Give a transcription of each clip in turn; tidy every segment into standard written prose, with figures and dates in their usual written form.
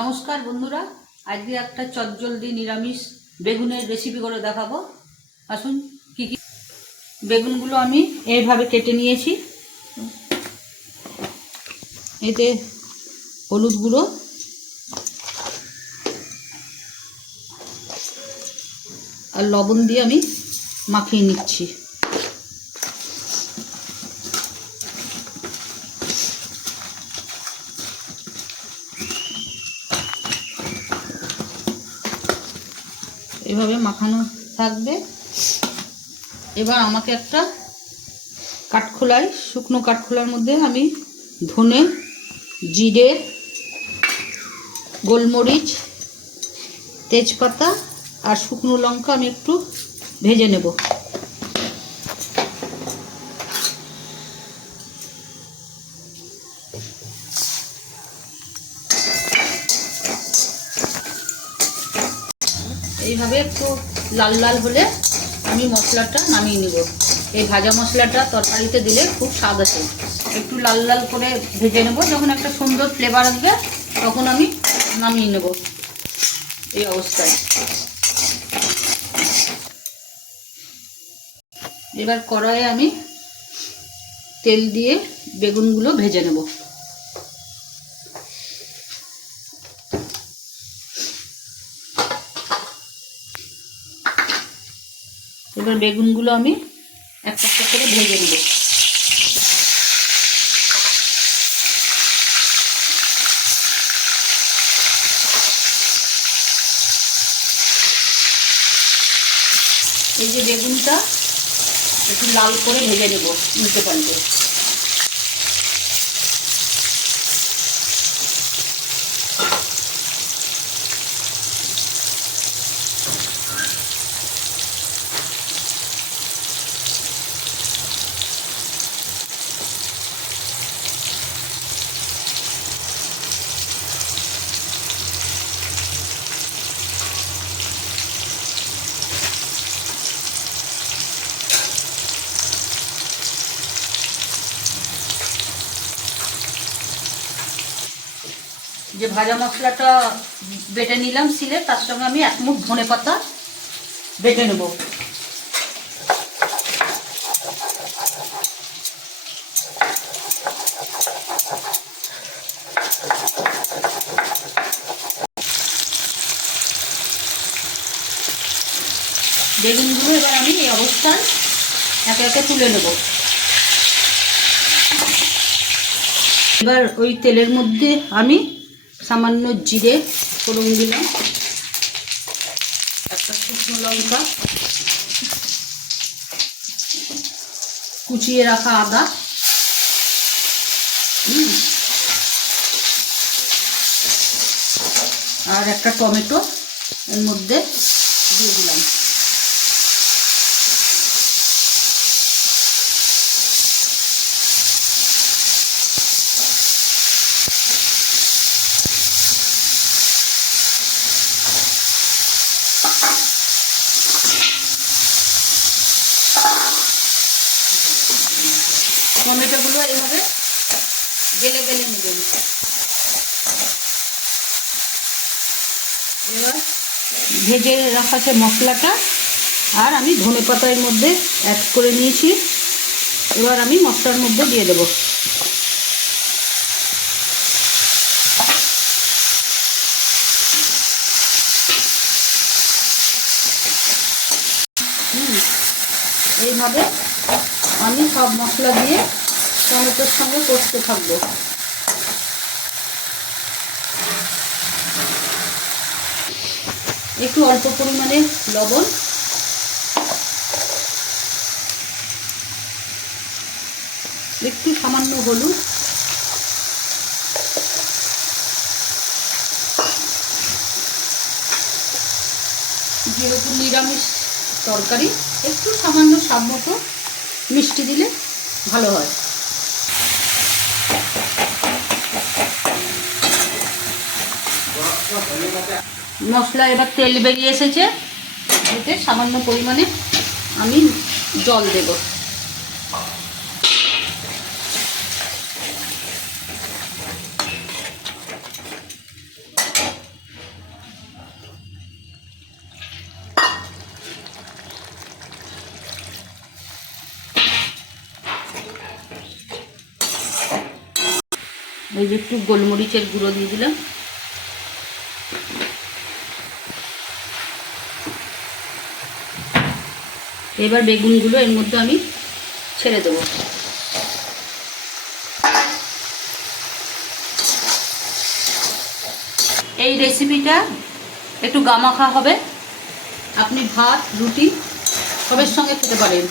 নমস্কার বন্ধুরা, আজকে একটা চটজলদি নিরামিষ বেগুনের রেসিপি করে দেখাবো। আসুন কি কি বেগুনগুলো আমি এইভাবে কেটে নিয়েছি। এতে হলুদ গুঁড়ো, আর লবণ দিয়ে আমি মাখিয়ে নিচ্ছি। এভাবে মাখানো থাকবে। এবার আমাকে একটা কাঠখোলায়, শুকনো কাঠখোলার মধ্যে আমি ধনে, জিরে, গোলমরিচ, তেজপাতা আর শুকনো লঙ্কা আমি একটু ভেজে নেব। এইভাবে একটু লাল লাল হলে আমি মশলাটা নামিয়ে নেব। এই ভাজা মশলাটা তরকারিতে দিলে খুব স্বাদ আসে। একটু লাল লাল করে ভেজে নেব, যখন একটা সুন্দর ফ্লেভার আসবে তখন আমি নামিয়ে নেব। এই অবস্থায় এবার কড়াইয়ে আমি তেল দিয়ে বেগুনগুলো ভেজে নেব। এবার বেগুনগুলো আমি একটা একটা করে ভেজে নেব। এই যে বেগুনটা একটু লাল করে ভেজে নেব উল্টে পাল্টে। যে ভাজা মশলাটা বেটে নিলাম শিলে, তার সঙ্গে আমি এক মুঠ ধনে পাতা বেটে নেব। বেগুনগুলো এবার আমি এই অবস্থায় একে একে তুলে নেব। এবার ওই তেলের মধ্যে আমি সামান্য জিরে ফোড়ন দিলাম, একটা শুকনো লঙ্কা, কুচিয়ে রাখা আদা, আর একটা টমেটো এর মধ্যে দিয়ে দিলাম। টমেটোগুলো এভাবে গেলে গেলে নেবেন। এবার ভেজে রাখা সে মশলাটা আর আমি ধনে পাতার মধ্যে অ্যাড করে নিয়েছি। এবার আমি মশলার মধ্যে দিয়ে দেব। এইভাবে আমি সব মশলা দিয়ে টমেটোর সঙ্গে কষতে থাকবো। একটু অল্প পরিমাণে লবণ, একটু সামান্য হলুদ, যেহেতু নিরামিষ তরকারি একটু সামান্য স্বাদ মতো মিষ্টি দিলে ভালো হয়। মশলা এবার তেল বেরিয়ে এসেছে, এতে সামান্য পরিমাণে আমি জল দেব। এই যে একটু গোলমরিচের গুঁড়ো দিয়ে দিলাম। এবার বেগুনগুলো এর মধ্যে আমি ছেড়ে দেবো। এই রেসিপিটা একটু গামাখা হবে, আপনি ভাত রুটি সবের সঙ্গে খেতে পারেন।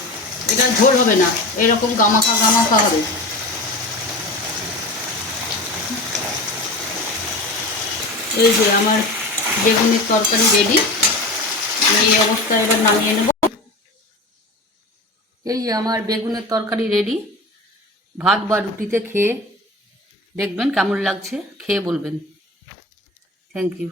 এটা ঝোল হবে না, এরকম গামাখা গামাখা হবে। এই যে আমার বেগুনের তরকারি রেডি। এই অবস্থায় এবার নামিয়ে নেব। এই যে আমার বেগুনের তরকারি রেডি। ভাত বা রুটিতে খেয়ে দেখবেন কেমন লাগছে, খেয়ে বলবেন। Thank you.